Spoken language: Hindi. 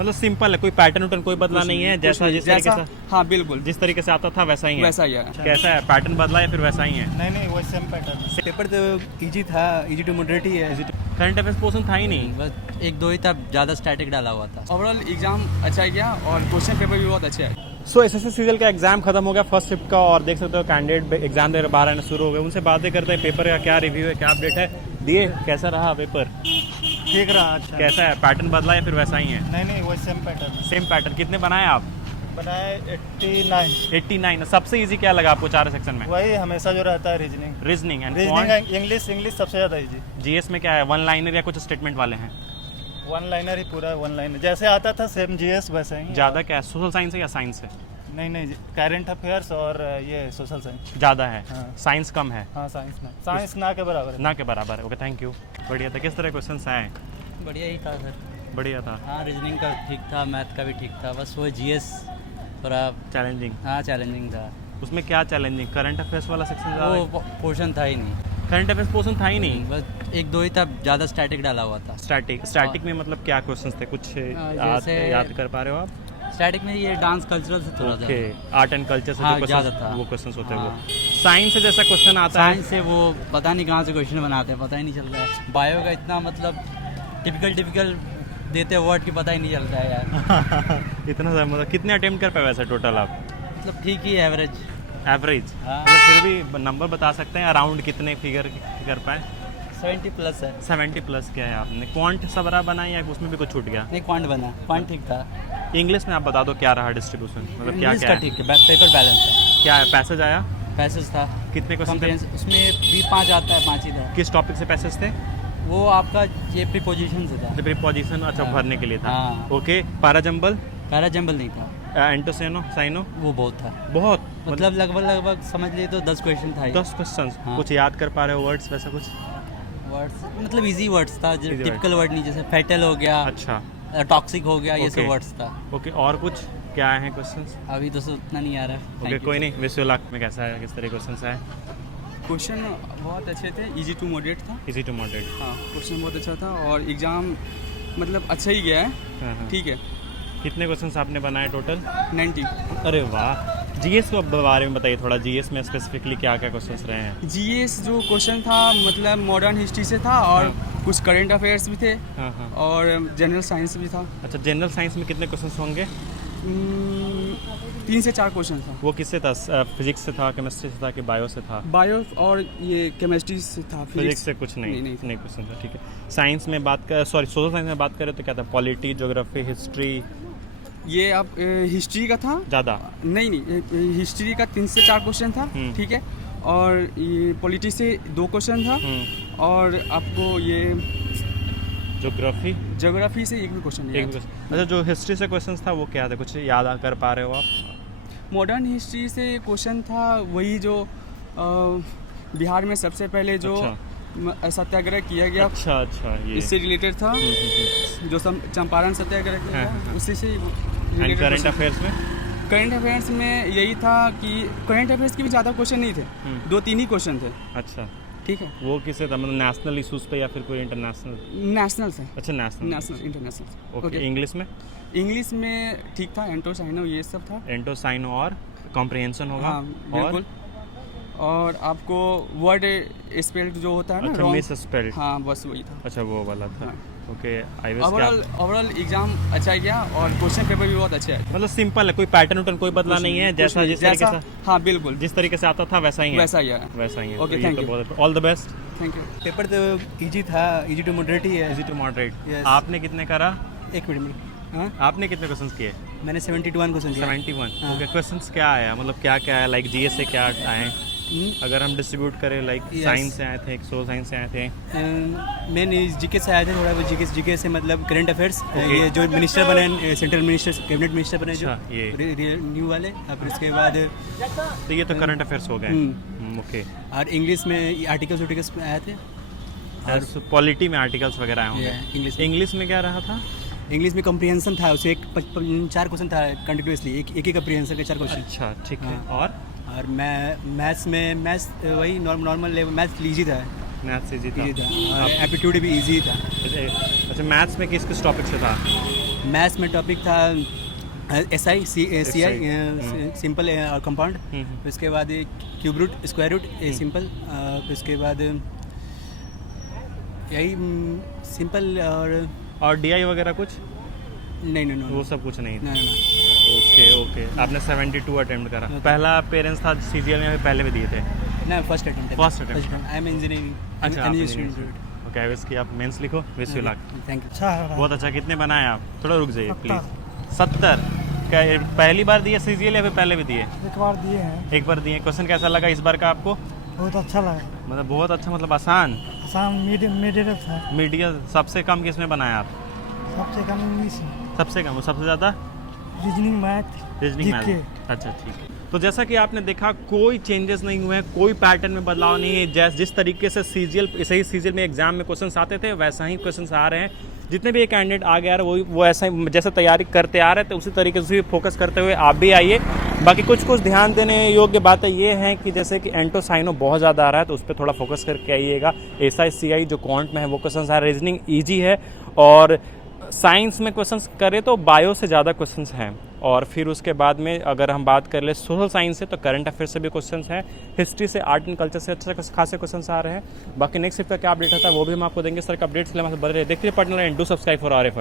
मतलब सिंपल है, कोई पैटर्न उटर्न कोई बदला नहीं है, जैसा जिस तरीके से, हाँ बिल्कुल जिस तरीके से आता था वैसा ही है। वैसा ही है। कैसा है, पैटर्न बदला या फिर वैसा ही है? नहीं वो सेम पैटर्न। पेपर तो इजी था, इजी टू मॉडरेट ही है। करंट अफेयर्स पोर्शन था ही नहीं, बस एक दो ही था, ज़्यादा स्टैटिक डाला हुआ था। ओवरऑल एग्जाम अच्छा गया और क्वेश्चन पेपर भी बहुत अच्छे है। सो एसएससी सीजीएल का एग्जाम खत्म हो गया फर्स्ट शिफ्ट का, और देख सकते हो कैंडिडेट एग्जाम दे बाहर आना शुरू हो गए। उनसे बातें करते हैं, पेपर का क्या रिव्यू है, क्या अपडेट है। दिए कैसा रहा पेपर? ठीक रहा, अच्छा। कैसा है, पैटर्न बदला या फिर वैसा ही है? नहीं वो सेम पैटर्न। Same pattern. कितने बनाए आप? बनाए 89। 89। सबसे इजी क्या लगा आपको चार सेक्शन में? वही हमेशा जो रहता है रीजनिंग। रीजनिंग एंड इंग्लिश सबसे ज़्यादा इजी। जीएस में क्या है, वन लाइनर या कुछ स्टेटमेंट वाले हैं? वन लाइनर ही पूरा, वन लाइनर जैसे आता था सेम जीएस वैसे ही। ज़्यादा क्या है, सोशल साइंस है या साइंस है? नहीं करंट अफेयर्स और ये सोशल साइंस ज़्यादा है। हाँ। साइंस कम है? हाँ साइंस ना के बराबर है। ना के बराबर है। Okay, thank you. बढ़िया था। किस तरह क्वेश्चन आए? बढ़िया ही था सर। बढ़िया था। हाँ, रीजनिंग का ठीक था, मैथ का भी ठीक था, बस वो जीएस थोड़ा चैलेंजिंग? हाँ चैलेंजिंग था। उसमें क्या चैलेंजिंग? करंट अफेयर्स वाला सेक्शन ज़्यादा? वो पोर्शन था ही नहीं। करंट अफेयर्स पोर्शन था ही नहीं, बस एक दो ही था, ज़्यादा स्टैटिक डाला हुआ था। स्टैटिक में मतलब क्या क्वेश्चंस थे, कुछ याद कर पा रहे हो आप? स्टैटिक में ये डांस कल्चरल से थोड़ा ओके, आर्ट एंड कल्चर से हाँ, जो ज़्यादा क्वेश्चन था। वो क्वेश्चंस होते हैं हाँ। वो। साइंस से जैसा क्वेश्चन आता है, साइंस से वो पता नहीं कहाँ से क्वेश्चन बनाते हैं, पता ही नहीं चल रहा है। बायो का इतना मतलब टिपिकल देते हैं वर्ड की, पता ही नहीं चल रहा है यार। इतना सा मतलब कितने अटेम्प्ट कर पाए वैसे टोटल आप? मतलब ठीक ही एवरेज। एवरेज? हाँ। मतलब फिर भी नंबर बता सकते हैं अराउंड कितने फिगर कर पाए? 70 प्लस है। 70 प्लस क्या है आपने? क्वांट सबरा बनाई या उसमें भी कुछ छूट गया? नहीं, क्वांट बना, क्वांट ठीक था। इंग्लिश में आप बता दो क्या रहा डिस्ट्रीब्यूशन, मतलब क्या इंग्लिश क्या का है? ठीक है, पेपर बैलेंस है। क्या है, पैसेज आया? पैसेज था, कितने क्वेश्चन थे? कॉम्प्रिहेंस उसमें भी 5 आता है, 5 ही था। किस टॉपिक से पैसेज थे? वो आपका ये प्रीपोजिशन से था। प्रीपोजिशन, अच्छा, हाँ। भरने के लिए था। हाँ। ओके, पैराजंबल, पैरा जंबल नहीं था, एंटोसेनो, साइनो? वो बहुत था। बहुत मतलब लगभग समझ लिए तो 10 क्वेश्चन था ही। 10 क्वेश्चन। हाँ। कुछ याद कर पा रहे हो वर्ड्स वैसा कुछ? वर्ड्स मतलब इजी वर्ड्स था, जो Easy टिपिकल वर्ड नहीं, जैसे फेटल हो गया, अच्छा, टॉक्सिक हो गया, ये Okay. सब वर्ड्स था। ओके, और कुछ क्या आए हैं क्वेश्चंस? अभी तो उतना नहीं आ रहा है। ओके, कोई नहीं। Wish you luck. में कैसा है, किस तरह क्वेश्चंस आए? क्वेश्चन बहुत अच्छे थे, इजी टू मॉडरेट था। Easy to moderate? हाँ, क्वेश्चन बहुत अच्छा था और एग्जाम मतलब अच्छा ही गया है। हाँ। ठीक है। कितने क्वेश्चंस आपने बनाए टोटल? 90। अरे वाह। जीएस को बारे में बताइए थोड़ा, जीएस में स्पेसिफिकली क्या क्या क्वेश्चंस रहे हैं? जीएस जो क्वेश्चन था मतलब मॉडर्न हिस्ट्री से था और कुछ करंट अफेयर्स भी थे हाँ। और जनरल साइंस भी था। अच्छा, जनरल साइंस में कितने क्वेश्चंस होंगे? 3 से 4 क्वेश्चन था। वो किससे था, फिजिक्स से था, केमिस्ट्री से था कि बायो से था? बायो और ये केमिस्ट्री से था। फिजिक्स से कुछ नहीं क्वेश्चन था। ठीक है। साइंस में बात कर, सॉरी सोशल साइंस में बात करें तो क्या था? Polity, geography, history? ये अब हिस्ट्री का था ज़्यादा? नहीं, हिस्ट्री का 3 से 4 क्वेश्चन था। ठीक है। और ये पॉलिटी से 2 क्वेश्चन था और आपको ये ज्योग्राफी से 1 भी क्वेश्चन नहीं एक था। अच्छा, जो हिस्ट्री से क्वेश्चन था वो क्या था, कुछ याद कर पा रहे हो आप? मॉडर्न हिस्ट्री से क्वेश्चन था वही जो बिहार में सबसे पहले जो सत्याग्रह किया गया। अच्छा, ये इससे रिलेटेड था। जो चंपारण सत्याग्रह किया गया, उसी से एंड करंट अफेयर्स में? करंट अफेयर्स में यही था कि करंट अफेयर्स के भी ज़्यादा क्वेश्चन नहीं थे, 2-3 ही क्वेश्चन थे। अच्छा, ठीक है। वो किससे था, मतलब नेशनल इशूज पे या फिर कोई इंटरनेशनल? नेशनल से। अच्छा, नेशनल इंटरनेशनल। ओके। इंग्लिश में? इंग्लिश में ठीक था, एंटो साइनो ये सब था। एंटो साइनो और कॉम्प्रिहेंशन होगा? हाँ बिल्कुल। और आपको वर्ड स्पेल्ड जो होता है ना, अच्छा, मिस स्पेल्ड। हाँ बस वही था। अच्छा, वो वाला था। हाँ। Okay, I wish. Overall exam अच्छा गया और क्वेश्चन पेपर भी बहुत अच्छे है। मतलब सिंपल है, कोई पैटर्न उटर्न कोई बदला नहीं है, जैसा जिस तरीके से, हाँ बिल्कुल जिस तरीके से आता था वैसा ही है। वैसा ही है। Okay, thank you. All the best. Thank you. Paper तो इजी था, इजी टू मॉडरेट ही है। Easy to moderate. Yes. आपने कितने करा? 1 मिनट में। हाँ, आपने कितने क्वेश्चंस किए? मैंने 71 क्वेश्चन किया। 71। हाँ। ओके, क्वेश्चंस क्या आया, मतलब क्या क्या है, लाइक जीएस से क्या आए? अगर हम डिस्ट्रीब्यूट करें, लाइक Yes. साइंस से आए थे, सोशल साइंस से आए थे। मैंने जीके से आया था थोड़ा बहुत। जीके से मतलब करंट अफेयर्स, Okay. ये जो मिनिस्टर बने, सेंट्रल मिनिस्टर, कैबिनेट मिनिस्टर बने जो, अच्छा, ये। न्यू वाले। फिर उसके बाद तो ये तो करंट अफेयर्स हो गए। ओके। और इंग्लिश में आर्टिकल्स में आए थे। और पॉलिटी में आर्टिकल्स वगैरह आए होंगे। इंग्लिश में क्या रहा था? इंग्लिश में कॉम्प्रिहेंशन था, उसे 4 क्वेश्चन था कंटिन्यूसली, एक ही कॉम्प्रिहेंशन के 4 क्वेश्चन। अच्छा, ठीक है। हाँ। और मैथ्स वही नॉर्मल लेवल, मैथ्स इजी था। मैथ्स इजी था। और एप्टीट्यूड भी इजी था। अच्छा, मैथ्स में किस किस टॉपिक से था? मैथ्स में टॉपिक था SI CI सिंपल और कंपाउंड। उसके बाद cube root square root simple. उसके बाद यही सिंपल और DI वगैरह कुछ? नहीं वो सब कुछ नहीं था। ना ओके आपने 72 अटेम्प्ट करा। पहला पेरेंट्स था CGL में, पहले भी दिए थे? ना first attempt. First attempt। I am engineering. अच्छा आप ओके, विश की आप मेंस लिखो, wish you luck. Thank you. बहुत अच्छा। कितने बनाए आप? थोड़ा रुक जाइए प्लीज। 70। क्या ये पहली बार दिए CGL या फिर पहले भी दिए? एक बार दिए हैं। एक बार दिए। क्वेश्चन कैसा लगा इस बार का आपको? बहुत अच्छा लगा। मतलब बहुत अच्छा, मतलब आसान? आसान मीडियम था। मीडियम। सबसे कम किसमें बनाया आप? सबसे कम इंग्लिश में। सबसे कम? सबसे ज़्यादा रीजनिंग मैथ रीजनिंग मैथ। अच्छा ठीक है। तो जैसा कि आपने देखा कोई चेंजेस नहीं हुए हैं, कोई पैटर्न में बदलाव नहीं है। जिस तरीके से CGL में एग्जाम में क्वेश्चंस आते थे वैसा ही क्वेश्चंस आ रहे हैं। जितने भी कैंडिडेट आ गया वो ऐसा ही जैसे तैयारी करते आ रहे थे उसी तरीके से फोकस करते हुए आप भी आइए। बाकी कुछ ध्यान देने योग्य बातें ये हैं कि जैसे कि एंटोसाइनो बहुत ज़्यादा आ रहा है तो उस पर थोड़ा फोकस करके आइएगा। SI CI जो क्वांट में है वो क्वेश्चन आ रहे हैं। रीजनिंग ईजी है और साइंस में क्वेश्चंस करें तो बायो से ज़्यादा क्वेश्चंस हैं। और फिर उसके बाद में अगर हम बात कर ले सोशल साइंस से तो करंट अफेयर से भी क्वेश्चंस हैं। हिस्ट्री से, आर्ट एंड कल्चर से अच्छे खासे क्वेश्चंस आ रहे हैं। बाकी नेक्स्ट वीक का क्या अपडेट आता है वो भी हम आपको देंगे। सर का अपडेट्स के लिए हमारे बने रहे। देखते रहिए partner and do subscribe for our effort.